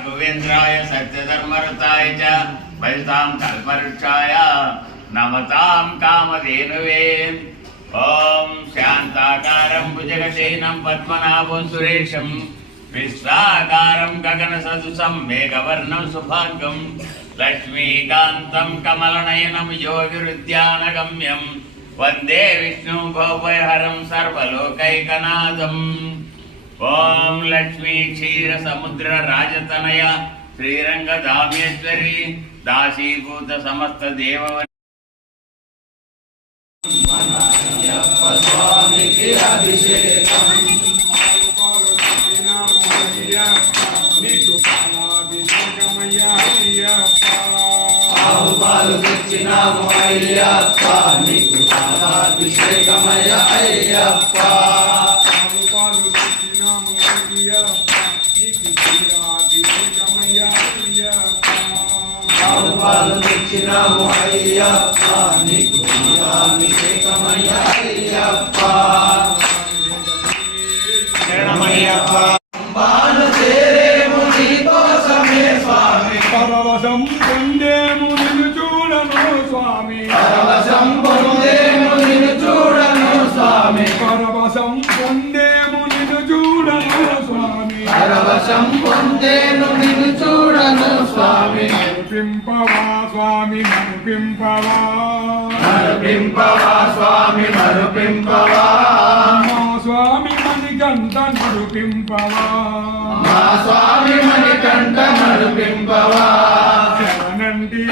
राघवेन्द्राय सत्यधर्मरताय च भजतां कल्पवृक्षाय नमतां कामधेनवे। ओम शांताकारं भुजगशयनं पद्मनाभं सुरेशं विश्वाकारं गगनसदृशं मेघवर्णं शुभांगं लक्ष्मीकान्तं कमलनयनं योगिरुद्यानगम्यं वंदे विष्णु भवभयहरं सर्वलोकैकनाथम्। ओम लक्ष्मी क्षीर समुद्र राजतनय श्रीरंगधामेश्वरी दासीभूत समस्त देव स्वामी की अभिषेकम పాలు తెచ్చినాము అయ్యప్ప నీకు పాలాభిషేకమయ్య అయ్యప్ప పాలు తెచ్చినాము అయ్యప్ప నీకు క్షీరాభిషేకమయ్య అయ్యప్ప పాలు తెచ్చినాము అయ్యప్ప నీకు క్షీరాభిషేకమయ్య అయ్యప్ప శరణమయ్యప్ప బాలు చేరేము నీ కోసమే స్వామి పరవశం పొందేము నిన్ను చూడను స్వామి పరవశం పొందేము నిన్ను చూడను స్వామి పరవశం పొందేము నిన్ను చూడను స్వామి పరవశం పొందేను నిన్ను చూడను స్వామి మరుపింపవా స్వామి మరుపింపవా మరుపింపవా స్వామి మరుపింపవా మా స్వామి మణికంఠ మరుపింపవా మా స్వామి మణికంఠ మరుపింపవా శరణంటి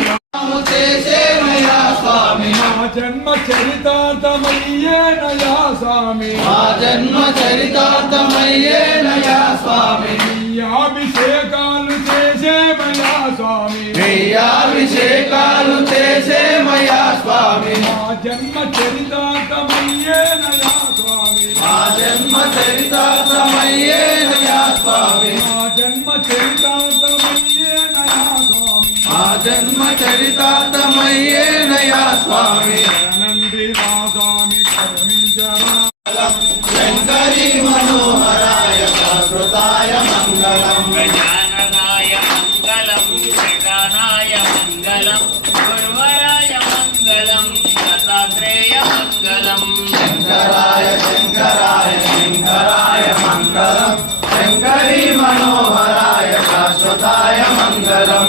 చేసేమయ్యా స్వామి మా జన్మ చరితార్థమయ్యేనయా స్వామి మా జన్మ చరితార్థమయ్యేనయా స్వామి అభిషేకాలు చేసేమయ్యా స్వామి అభిషేకాలు చేసేమయ్యా స్వామి మా జన్మ చరితార్థమయ్యేనయా స్వామి మా జన్మ చరితార్థమయ్యేనయా స్వామి మా జన్మ చరితార్థమయ్యేనయా స్వామి మా జన్మ చరితార్థమయ్యేనయా స్వామి అనంది స్వామి కరుణించరా శంకరి మనోహరాయ శాశ్వతాయ మంగళం गजाननाय मंगलम गजानाय मंगलम गुरुवराय मंगलम दत्तात्रेय मंगलम శంకరాయ శంకరాయ శంకరాయ మంగళం శంకరి మనోహరాయ శాశ్వతాయ మంగళం